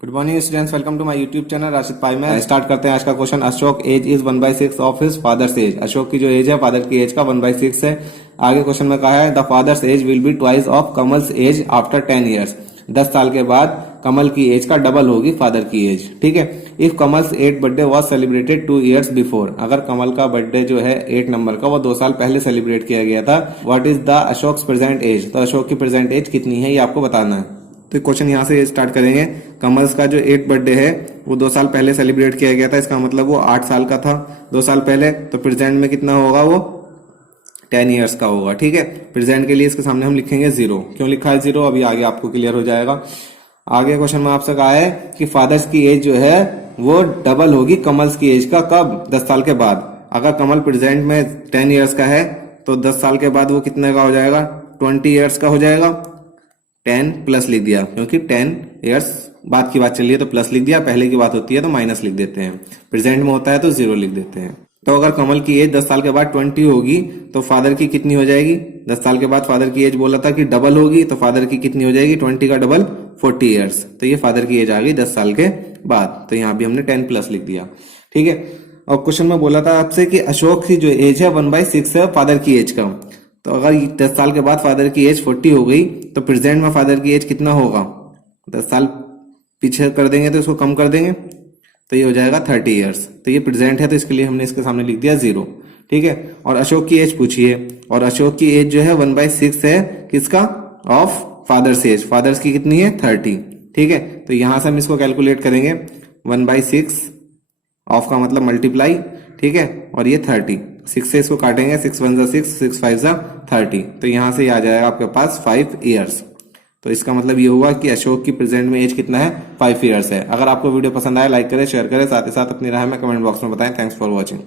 Good morning students, welcome to my YouTube channel Rashid Pai में। Start करते हैं आज का question. Ashok age is 1/6 of his father's age. Ashok की जो एज है फादर की एज का 1/6 है। आगे क्वेश्चन में कहा है the father's age will be twice of Kamal's age after 10 years. 10 साल के बाद कमल की एज का डबल होगी फादर की एज। ठीक है। If Kamal's 8th birthday was celebrated 2 years before. अगर कमल का बर्थडे जो है 8 नंबर का वो 2 साल पहले सेलिब्रेट किया गया था। What is the Ashok's present age. तो अशोक की प्रेजेंट एज कितनी है ये आपको बताना है। तो क्वेश्चन यहाँ से स्टार्ट करेंगे। कमल्स का जो 8th बर्थडे है वो 2 साल पहले सेलिब्रेट किया गया था। इसका मतलब वो 8 साल का था 2 साल पहले। तो प्रेजेंट में कितना होगा, वो 10 ईयर्स का होगा। ठीक है। प्रेजेंट के लिए इसके सामने हम लिखेंगे 0। क्यों लिखा है 0 अभी आगे आपको क्लियर हो जाएगा। आगे क्वेश्चन में आपसे कहा है कि फादर्स की एज जो है वो डबल होगी कमल्स की एज का। कब? 10 साल के बाद। अगर कमल प्रेजेंट में 10 ईयर्स का है तो 10 साल के बाद वो कितने का हो जाएगा, 20 ईयर्स का हो जाएगा। 10 प्लस लिख दिया क्योंकि 10 ईयर्स बाद की बात चल रही है तो प्लस लिख दिया, पहले की बात होती है तो माइनस लिख देते हैं। प्रेजेंट में होता है तो 0 लिख देते हैं। तो अगर कमल की एज 10 साल के बाद 20 होगी तो फादर की कितनी हो जाएगी। 10 साल के बाद फादर की एज बोला था कि डबल होगी तो फादर की कितनी हो जाएगी, 20 का डबल 40 ईयर्स। तो ये फादर की एज आ गई 10 साल के बाद। तो यहाँ भी हमने 10 प्लस लिख दिया। ठीक है। और क्वेश्चन में बोला था आपसे कि अशोक की जो एज है 1/6 है फादर की एज का। तो अगर 10 साल के बाद फादर की एज 40 हो गई तो प्रेजेंट में फादर की एज कितना होगा। 10 साल पीछे कर देंगे तो इसको कम कर देंगे तो ये हो जाएगा 30 ईयर्स। तो ये प्रेजेंट है तो इसके लिए हमने इसके सामने लिख दिया 0। ठीक है। और अशोक की एज पूछिए और अशोक की एज जो है 1/6 है किसका, ऑफ फादर्स एज। फादर्स की कितनी है 30। ठीक है। तो यहां से हम इसको कैलकुलेट करेंगे 1/6 ऑफ का मतलब मल्टीप्लाई। ठीक है। और ये 30, 6 से इसको काटेंगे, 6 1 6, 6 5 30। तो यहां से आ जाएगा आपके पास 5 ईयर्स। तो इसका मतलब ये हुआ कि अशोक की प्रेजेंट में एज कितना है, 5 ईयर्स है। अगर आपको वीडियो पसंद आया लाइक करें, शेयर करें, साथ ही साथ अपनी राय में कमेंट बॉक्स में बताएं। Thanks for watching.